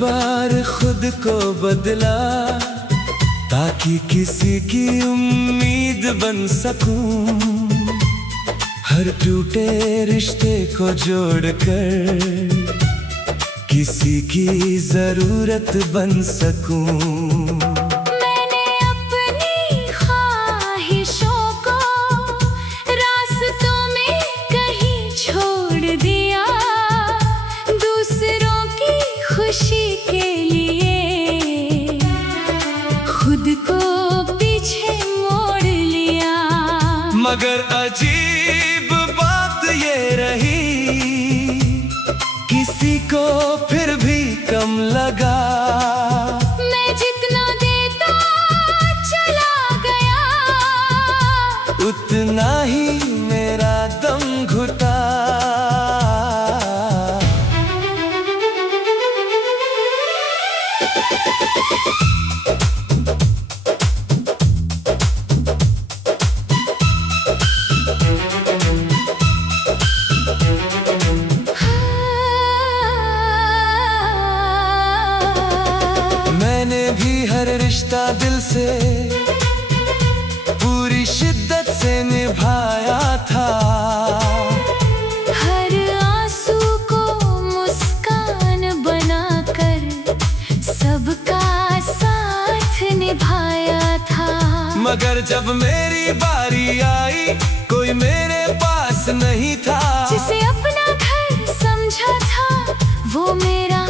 बार खुद को बदला ताकि किसी की उम्मीद बन सकूं। हर टूटे रिश्ते को जोड़कर किसी की जरूरत बन सकूं। मैंने अपनी ख्वाहिशों को रास्तों में कहीं छोड़ दिया, दूसरों की खुशी के लिए खुद को पीछे मोड़ लिया। मगर अजीब बात ये रही, किसी को फिर भी कम लगा। मैं जितना देता चला गया, उतना ही मेरा दम घुटा। मैंने भी हर रिश्ता दिल से पूरी शिद्दत से निभाया था। हर आंसू को मुस्कान बनाकर सबका साथ निभाया था। मगर जब मेरी बारी आई, कोई मेरे पास नहीं था। जिसे अपना घर समझा था, वो मेरा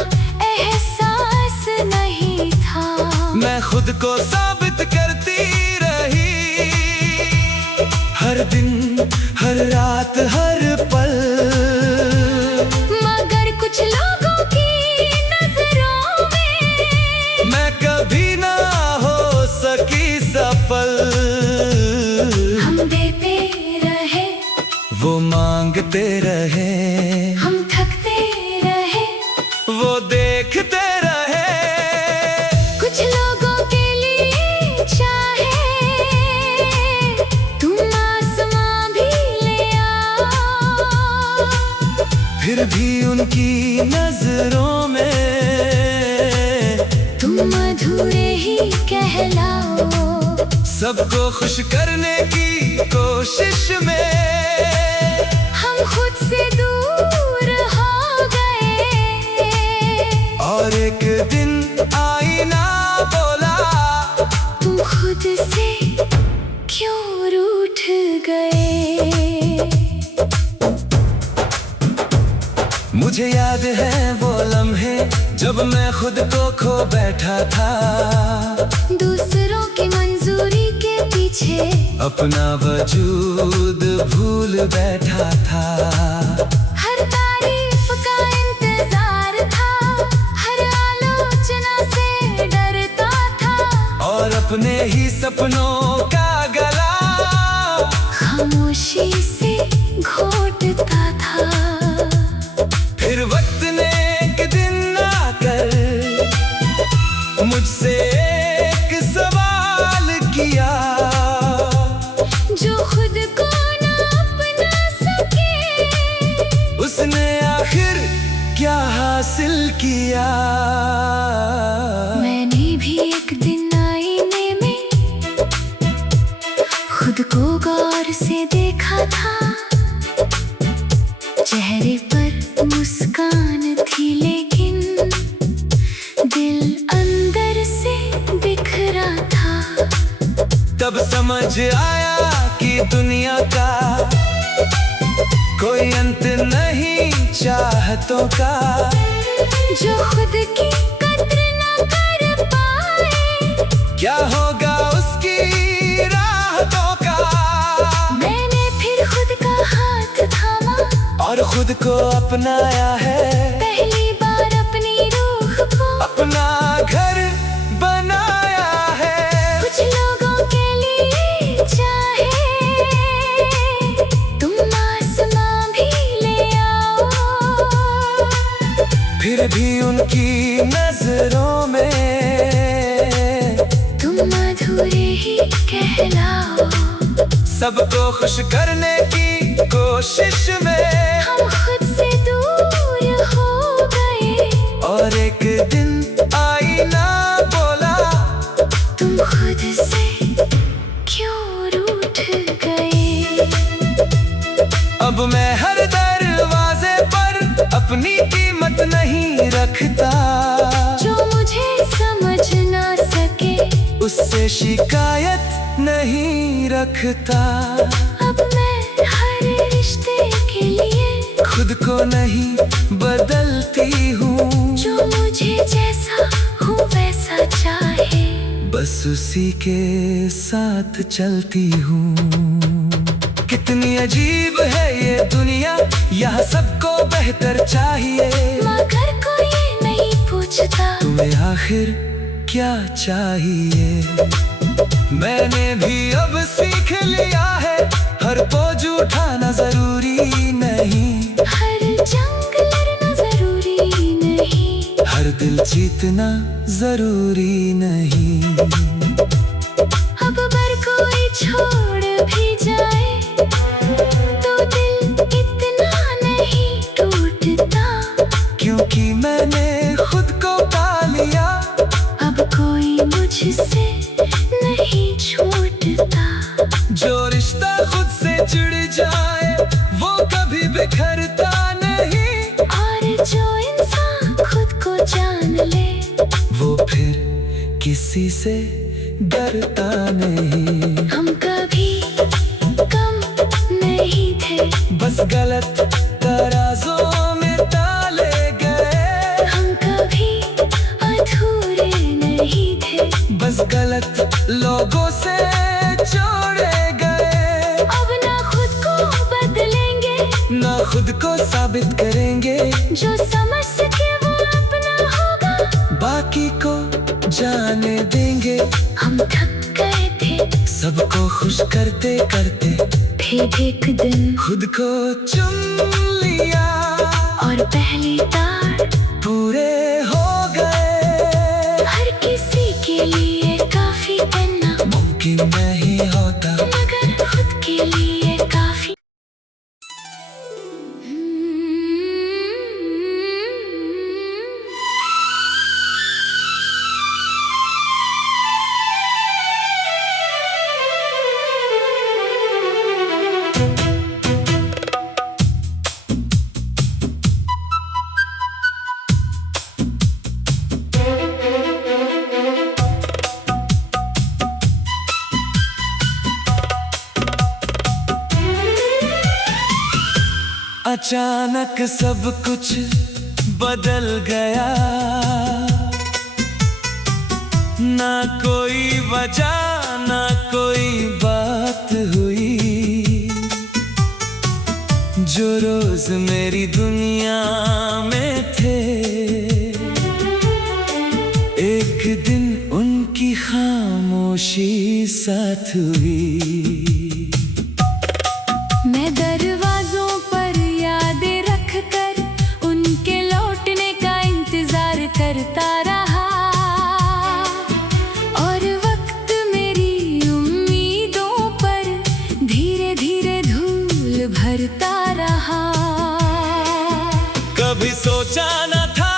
एहसास नहीं था। मैं खुद को साबित करती रही, हर दिन, हर रात, हर पल। मगर कुछ लोगों की नजरों में मैं कभी ना हो सकी सफल। हम देते रहे, वो मांगते रहे, हम थकते रहे, वो देखते रहे। कुछ लोगों के लिए चाहे तुम आसमां भी ले आओ, फिर भी उनकी नजरों में तुम अधूरे ही कहलाओ। सबको खुश करने की कोशिश में हम खुद से दूर हो गए, और एक दिन आईना बोला, तुम खुद से क्यों रूठ गए। मुझे याद है वो लम्हे जब मैं खुद को खो बैठा था। दूसरों की मंजूरी के पीछे अपना वजूद भूल बैठा था। हर तारीफ का इंतजार था, हर आलोचना से डरता था, और अपने ही सपनों का गला खामोशी से घोटता था। फिर वक्त ने एक दिन आकर मुझसे एक सवाल किया, जो खुद को ना अपना सके, उसने आखिर क्या हासिल किया। मैंने भी एक दिन आईने में खुद को गौर से देखा था। चेहरे पर मुस्कान थी, लेकिन दिल अंदर से बिखरा था। तब समझ आया कि दुनिया का कोई अंत नहीं चाहतों का। जो खुद की कद्र न कर पाए, क्या होगा उसकी राहतों का। मैंने फिर खुद का हाथ थामा और खुद को अपनाया है, पहली बार अपनी रूह को अपना घर बनाया है। कुछ लोगों के लिए चाहे तुम आसमां भी ले आओ, फिर भी उनकी नजरों में तुम अधूरे ही कहलाओ। सबको खुश करने की कोशिश में हम खुद से दूर हो गए, और एक दिन अब मैं हर दरवाजे पर अपनी कीमत नहीं रखता। जो मुझे समझ ना सके उससे शिकायत नहीं रखता। अब मैं हर रिश्ते के लिए खुद को नहीं बदलती हूँ। जो मुझे जैसा हूँ वैसा चाहे बस उसी के साथ चलती हूँ। कितनी अजीब है ये दुनिया, यहाँ सबको बेहतर चाहिए, मगर कोई नहीं पूछता तुम्हें आखिर क्या चाहिए। मैंने भी अब सीख लिया है, हर पोज उठाना जरूरी नहीं, हर जंग लड़ना जरूरी नहीं, हर दिल जीतना जरूरी नहीं। अब अगर कोई छोड़ भी जाए तो दिल इतना नहीं टूटता, क्योंकि मैंने खुद को पा लिया। अब कोई मुझसे नहीं छूटता। जो रिश्ता खुद से जुड़ जाए वो कभी बिखरता नहीं, और जो इंसान खुद को जान ले वो फिर किसी से डरता नहीं। हम कभी कम नहीं थे, बस गलत तराजों में डाले गए। हम कभी अधूरे नहीं थे, बस गलत लोगों से जोड़े गए। अब ना खुद को बदलेंगे ना खुद को साबित करेंगे, जो समझ सके वो अपना होगा, बाकी को जाने देंगे। हम थक गए थे सबको खुश करते करते, फिर एक दिन खुद को चुन लिया और पहली तार पूरे हो गए। हर किसी के लिए काफी बनना मुमकिन नहीं होता, मगर खुद के लिए काफी। अचानक सब कुछ बदल गया, ना कोई वजह ना कोई बात हुई। जो रोज मेरी दुनिया में थे, एक दिन उनकी खामोशी साथ हुई। मैं दरवाजों पर यादें रखकर उनके लौटने का इंतजार करता रहा, और वक्त मेरी उम्मीदों पर धीरे धीरे धूल भरता रहा। कभी सोचा न था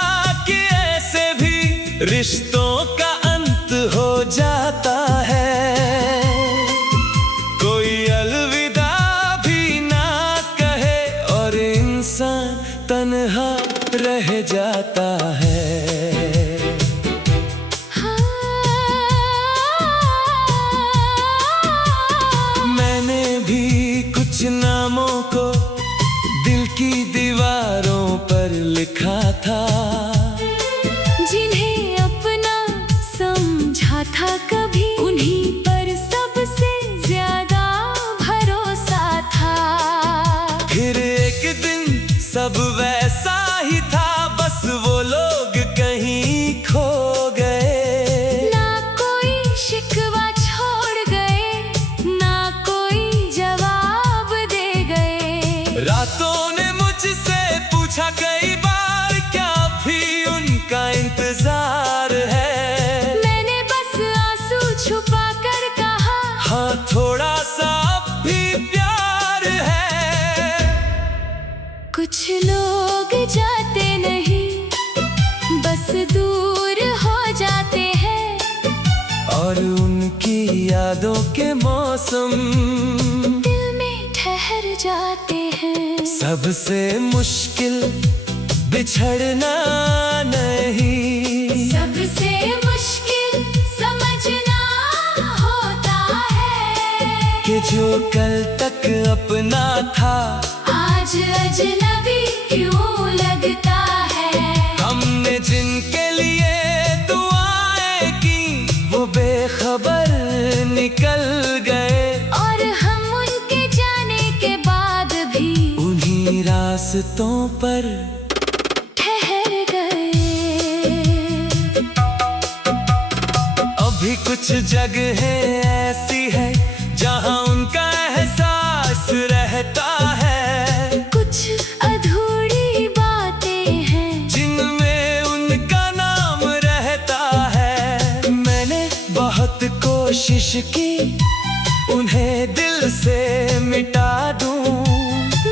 कि ऐसे भी रिश्तों का अंत हो जाता है। कोई अलविदा भी ना कहे और इंसान तन्हा रह जाता है। मैंने भी कुछ नामों को दिल की दीवारों पर लिखा था, जिन्हें अपना समझा था कभी, उन्हीं पर सबसे ज्यादा भरोसा था। फिर एक दिन सब वैसा ही था, बस वो लोग कहीं खो गए। ना कोई शिकवा छोड़ गए, ना कोई जवाब दे गए। रातों ने मुझसे पूछा कई बार, क्या भी उनका इंतजार है। मैंने बस आंसू छुपा कर कहा, हाँ थोड़ा सा अब भी प्यार है। कुछ लोग जाते नहीं, बस दूर हो जाते हैं, और उनकी यादों के मौसम दिल में ठहर जाते हैं। सबसे मुश्किल बिछड़ना नहीं, सबसे मुश्किल समझना होता है कि जो कल तक अपना था आज अजनबी क्यों लगता है। हमने जिनके लिए दुआएं की वो बेखबर निकल गए, और हम उनके जाने के बाद भी उन्हीं रास्तों पर ठहर गए। अभी कुछ जगहें ऐसी है जहां उनका एहसास रहता है, कुछ अधूरी बातें हैं जिनमें उनका नाम रहता है। मैंने बहुत कोशिश की उन्हें दिल से मिटा दूं,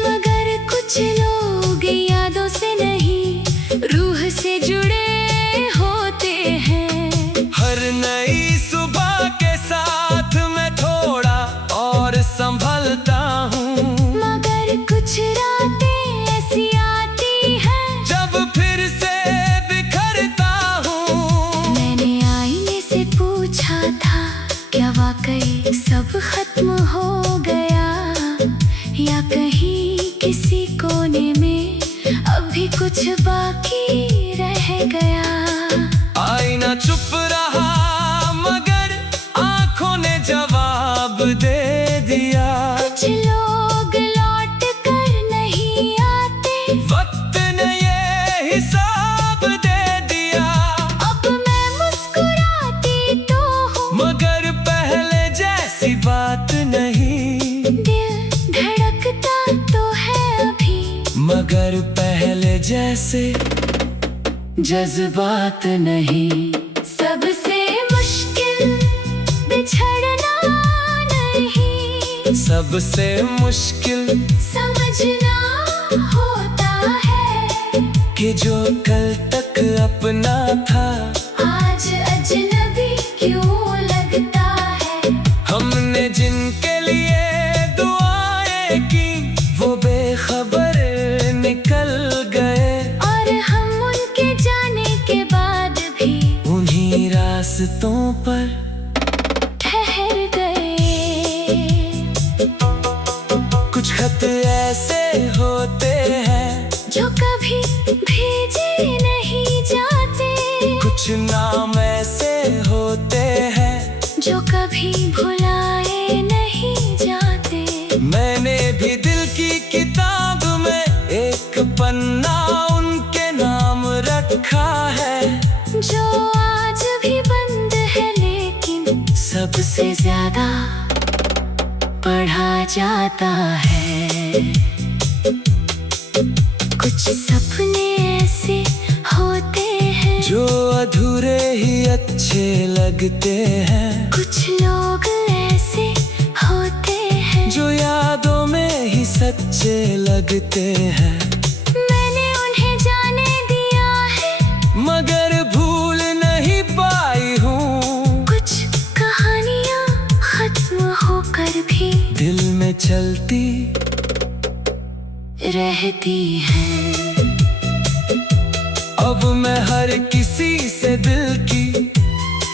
मगर कुछ लोग यादों से नहीं रूह से जुड़े होते हैं। हर नई सुबह के साथ मैं थोड़ा और संभलता हूँ, मगर कुछ रातें ऐसी आती हैं जब फिर से बिखरता हूँ। मैंने आईने से पूछा था क्या वाकई सब खत्म हो गया, या कहीं किसी कोने में अभी कुछ बाकी रह गया। आईना चुप रहा मगर आंखों ने जवाब दे दिया, कुछ लोग लौट कर नहीं आते, वक्त ने ये हिसाब दे दिया। अब मैं मुस्कुराती तो हूँ मगर पहले जैसी बात नहीं, दिल धड़कता तो है अभी, मगर पहले जैसे जज्बात नहीं। सबसे मुश्किल बिछड़ना नहीं, सबसे मुश्किल समझना होता है कि जो कल तक अपना था आज अजनबी क्यों लगता है। हमने जिनके लिए दुआएं की वो बेखबर निकल गए, और हम उनके जाने के बाद भी उन्हीं रास्तों पर ठहर गए। कुछ खत ऐसे होते हैं जो कभी भेजे नहीं जाते, कुछ नाम ऐसे होते हैं जो कभी भुलाए नहीं जाते। मैंने भी दिल की किताब में एक पन्ना उनके नाम रखा है, जो आज भी बंद है लेकिन सबसे ज्यादा पढ़ा जाता है। कुछ सपने ऐसे होते हैं जो अधूरे ही अच्छे लगते हैं, कुछ लोग ऐसे होते हैं जो यादों में ही सच्चे लगते हैं। मैंने उन्हें जाने दिया है मगर भूल नहीं पाई हूँ, कुछ कहानियाँ खत्म होकर भी दिल में चलती रहती हैं। अब मैं हर किसी से दिल की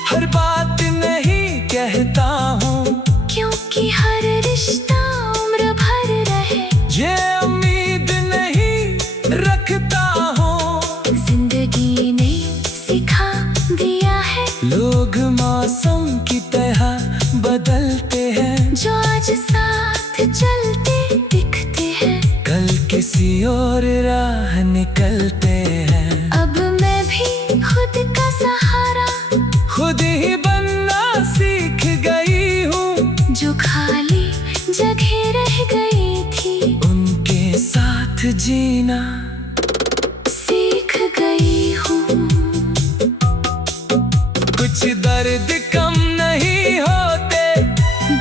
हर बात नहीं कहता हूँ, क्योंकि हर रिश्ता उम्र भर रहे ये उम्मीद नहीं रखता हूँ। जिंदगी ने सिखा दिया है लोग मौसम की तरह बदलते हैं, जो आज साथ चलते दिखते हैं कल किसी और राह निकलते हैं। अब मैं भी खुद का सहारा खुद ही बनना सीख गई हूँ, जो खाली जगह रह गई थी उनके साथ जीना सीख गई हूँ। कुछ दर्द कम नहीं होते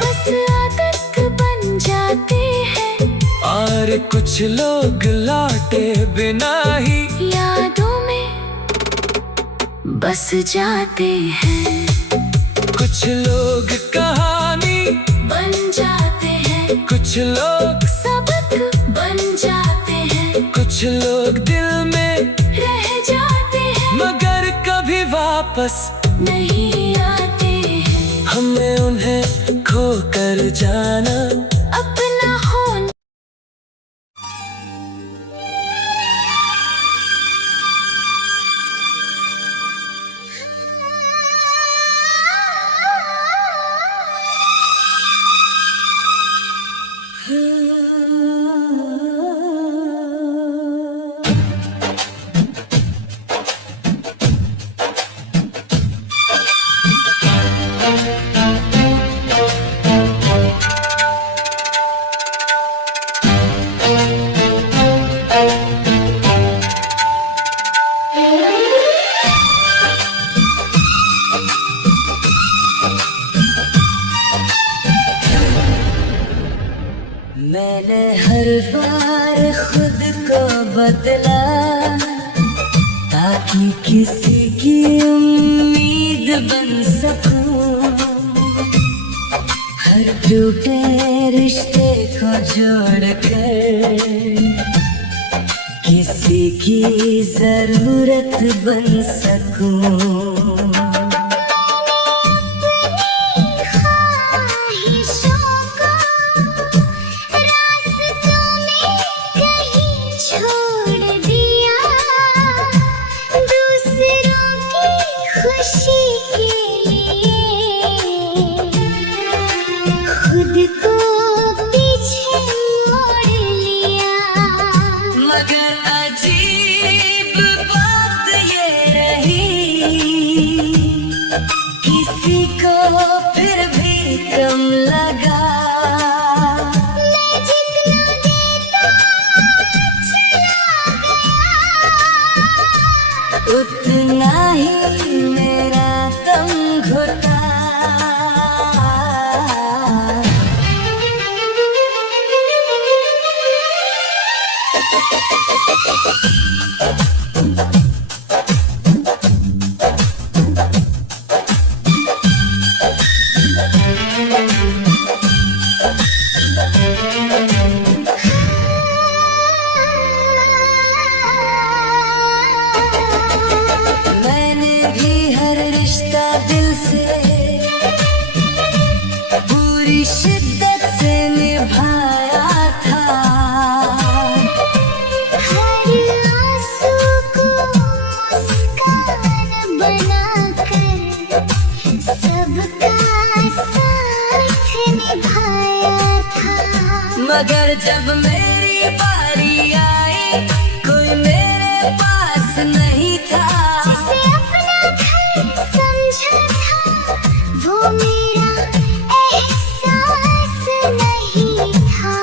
बस आदत बन जाते हैं, और कुछ लोग लौटे बिना ही यादों में बस जाते हैं। कुछ लोग कहानी बन जाते हैं कुछ लोग सबक पास नहीं आते हैं। हमें उन्हें खो कर जाना अपना होना मैंने हर बार खुद को बदला ताकि किसी की उम्मीद बन सकूं। हर टूटे रिश्ते को जोड़कर किसी की जरूरत बन सकूं। खुशी के लिए खुद को पीछे मोड़ लिया। मगर अजीब बात ये रही, किसी को फिर भी कम लगा। मैं जितना देता चला गया, उतना ही मेरा दम घुटा। मैंने भी हर रिश्ता दिल से पूरी शिद्दत से निभाया था। हर आंसू को मुस्कान बनाकर सबका साथ निभाया था। मगर जब मेरी बारी आई, कोई मेरे पास नहीं था। जिसे अपना घर समझा था, वो मेरा एहसास नहीं था।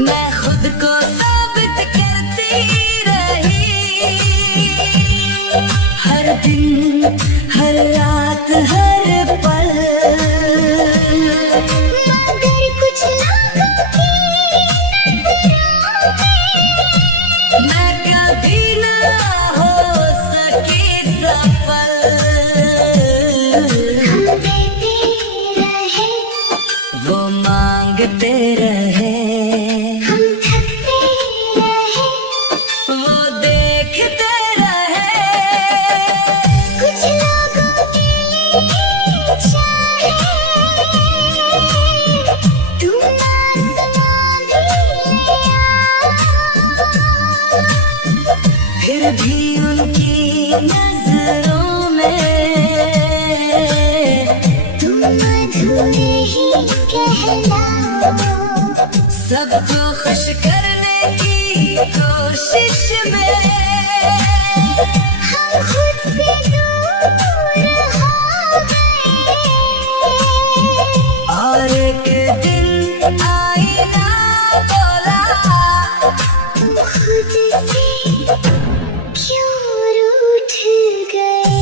मैं खुद को साबित करती रही, हर दिन, हर रात, हर पल। मगर कुछ लोगों की मैं कभी ना हो सकी सफल। हम देते रहे, वो मांगते रहे। हम थकते रहे, वो देखते रहे। कुछ लोगों के लिए चाहे तुम आसमां भी ले आओ, फिर भी उनकी नजरों में तुम अधूरे ही कहलाओ। सबको खुश करने की कोशिश में हम खुद से दूर हो गए। और एक दिन आईना बोला, तुम खुद से क्यों रूठ गए।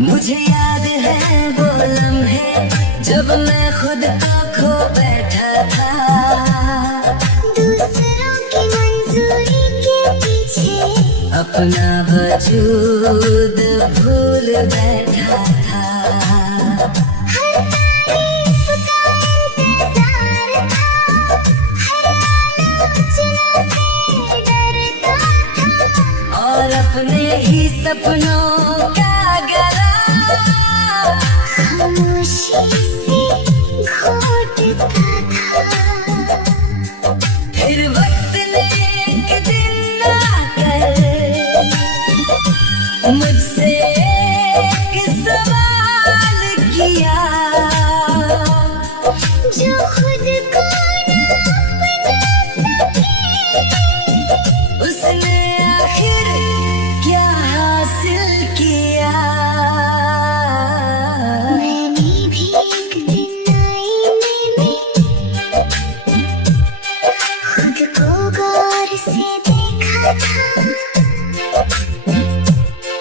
मुझे याद है वो लम्हे जब मैं खुद को खो बैठा था। दूसरों की मंजूरी के पीछे अपना वजूद भूल बैठा था। हर तारीफ का इंतजार था, हर आलोचना से डरता था। सपनों का गला खामोशी से घोटता था। फिर वक्त ने एक दिन आकर मुझसे एक सवाल किया, जो खुद को उसने आखिर क्या हासिल किया। मैंने भी एक दिन आईने में खुद को गौर से देखा था।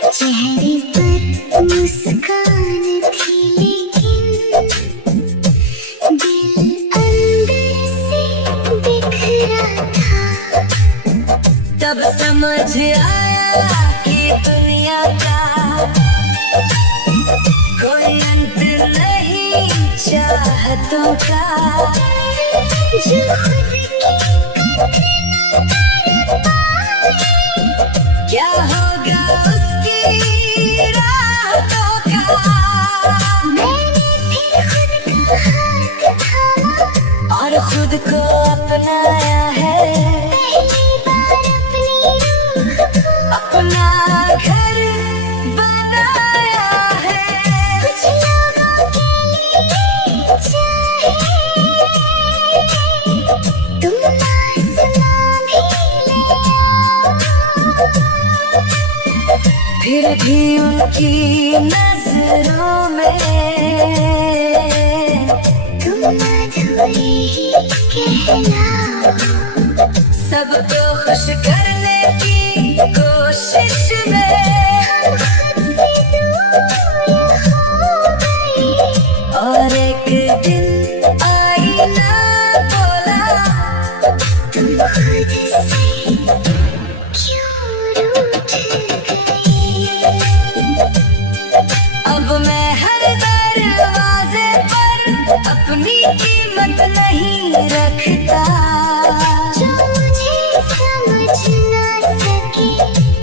चेहरे पर मुस्कान थी लेकिन दिल अंदर से बिखरा था। तब समझ आया कि दुनिया का कोई अंत नहीं चाहतों का। जो खुद की कदर न कर पाए, क्या होगा उसकी रातों का। मैंने फिर खुद का हाथ थामा और खुद को अपनाया है। अपना घर बनाया है। कुछ लोगों के लिए चाहे तुम आसमां भी ले आओ, फिर भी उनकी नजरों में तुम अधूरे ही कहलाओ। सबको खुश करने की कोशिश में हम खुद से दूर हो गए। और एक दिन आईना बोला, तुम खुद से क्यों रूठ गए। अब मैं हर दरवाजे पर अपनी कीमत नहीं रखता।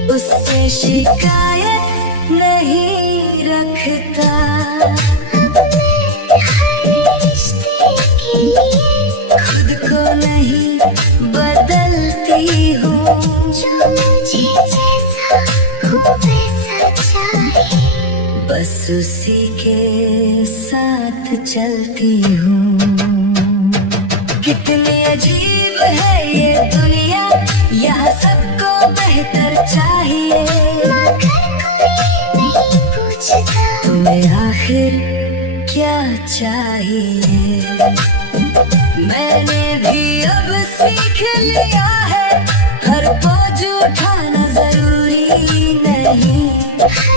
उससे शिकायत नहीं रखता। अब मैं हर रिश्ते के लिए खुद को नहीं बदलती हूँ। जो मुझे जैसा हो वैसा चाहे, बस उसी के साथ चलती हूँ। कितनी अजीब है ये दुनिया, यहाँ सबको बेहतर चाहिए, मगर कोई नहीं पूछता तुम्हें आखिर क्या चाहिए। मैंने भी अब सीख लिया है, हर बोझ उठाना जरूरी नहीं, हर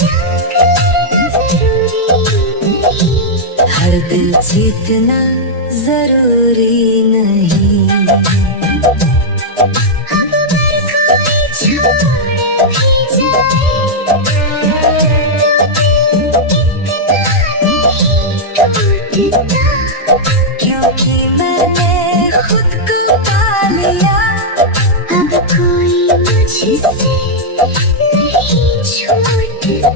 जंग लड़ना जरूरी नहीं, हर दिल जीतना जरूरी नहीं। क्योंकि मैंने खुद को पा लिया, अब कोई मुझसे नहीं छूटता।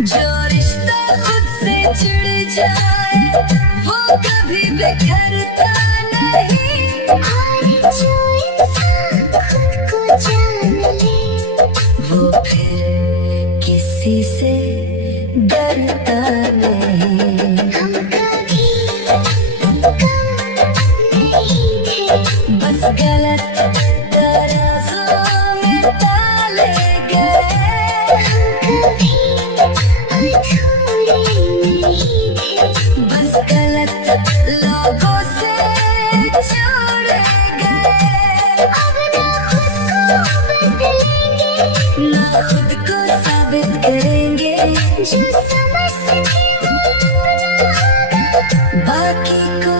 जो रिश्ता खुद से जुड़ जाए वो कभी बिखरता नहीं, और जो इंसान खुद को जान ले वो फिर किसी से डरता नहीं। हम कभी कम नहीं थे, बस गलत तराजों में डाले गए। हम कभी अधूरे नहीं थे, बस गलत लोगों से जुड़ गए। अब ना खुद को साबित करेंगे, जो समझ सके वो अपना होगा, बाकी को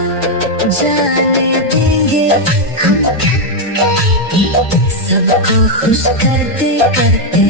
जाने देंगे। हम थक गए थे सबको खुश करते करते।